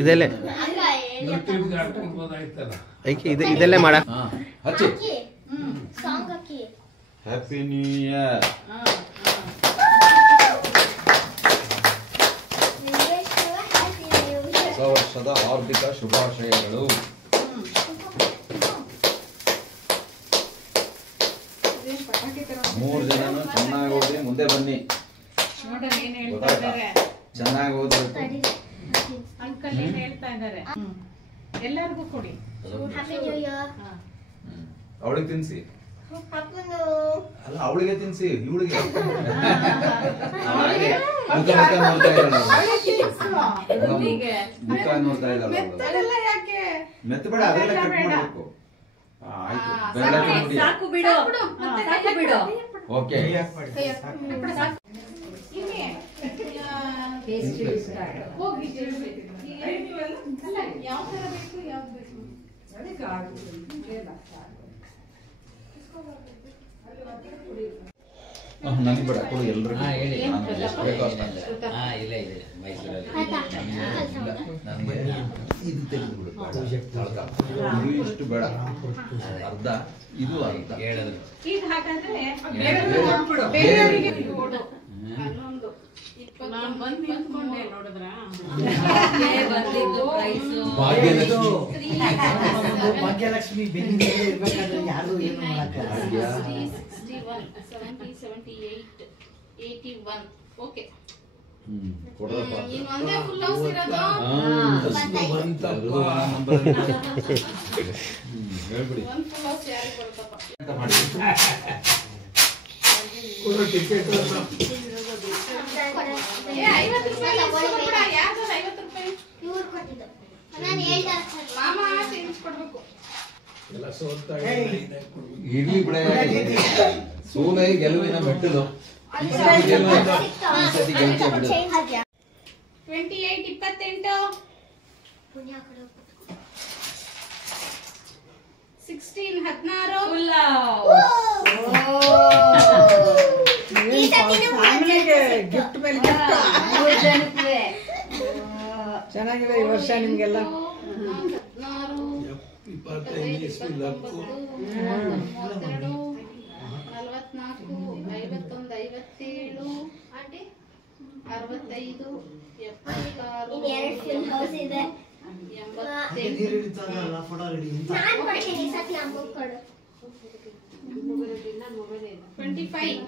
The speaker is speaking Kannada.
ಇದೆಲ್ಲ ಇದೆಲ್ಲ ಮಾಡ ಹ್ಯಾಪಿ ನ್ಯೂ ಇಯರ್. ಹೊಸ ವರ್ಷದ ಹಾರ್ದಿಕ ಶುಭಾಶಯಗಳು. ಮೂರು ಜನನು ಚೆನ್ನಾಗಿ ಓದಿ ಮುಂದೆ ಬನ್ನಿ. ಚೆನ್ನಾಗಿ ಓದಬೇಕು. ಅಂಕಲ್ ಏನ್ ಹೇಳ್ತಾ ಇದ್ದಾರೆ ಎಲ್ಲರಿಗೂ ಕೊಡಿ. ಅವಳಿಗೆ ತಿನ್ಸಿ. ಅಲ್ಲ ಅವಳಿಗೆ ತಿನ್ಸಿ, ಇವಳಿಗೆ ಮುಖ ನೋಡ್ತಾ ಇದ್ದಾಳೆ. ಮೆತ್ತ ಬೇಡ, ಅದೆಲ್ಲ ಕಟ್ ಮಾಡಬೇಕು. ಆಯ್ತು, ಸಾಕು ಬಿಡು. ಓಕೆ. ನನಗೆ ಬೇಡ ಕೊಡು, ಎಲ್ರು ಇದು ತೆಗೆದುಬಿಡು. ಇಷ್ಟು ಬೇಡ, ಅರ್ಧ ಇದು ಅರ್ಧ. ಭಾಗ್ಯಲಕ್ಷ್ಮಿ ಬೆಂಗಳೂರು ಇರ್ಬೇಕಾದ್ರೆ ಯಾರು ಏನು ಮಾಡಕ್ಕಾಗಲ್ಲ. 81 ಓಕೆ. ಕೊಡ್ರಪ್ಪ. ಇನ್ನೊಂದೇ ಫುಲ್ ಹೌಸ್ ಇರೋದು. ಹೇಳ್ಬಿಡಿ. ಒಂದು ಫುಲ್ ಹೌಸ್ ಯಾರು ಕೊಡ್ತಪ್ಪ ಅಂತ ಮಾಡಿ. ಟಿಕೆಟ್ 50 ರೂಪಾಯಿ ಯಾರು 50 ರೂಪಾಯಿ ಇವ್ರು ಕೊಟ್ಟಿದ್ದು. ನಾನು ಹೇಳ್ತಾರೆ ಮಾಮ ಚೇಂಜ್ ಕೊಡ್ಬೇಕು. ಎಲ್ಲ ಸೋಲ್ತಾ ಇರ್ಲಿ ಬಿಡ, ಸೋಲೈ ಗೆಲುವಿನ ಮೆಟ್ಟಲು. 28 28 16 16 ಗಿಫ್ಟ್ ಮೇಲೆ ಚೆನ್ನಾಗಿದೆ ಈ ವರ್ಷ ನಿಮ್ಗೆಲ್ಲ. 25 ಇಸ್ವಿ ಲಕ್ಕು 42 44 51 57 65 76 25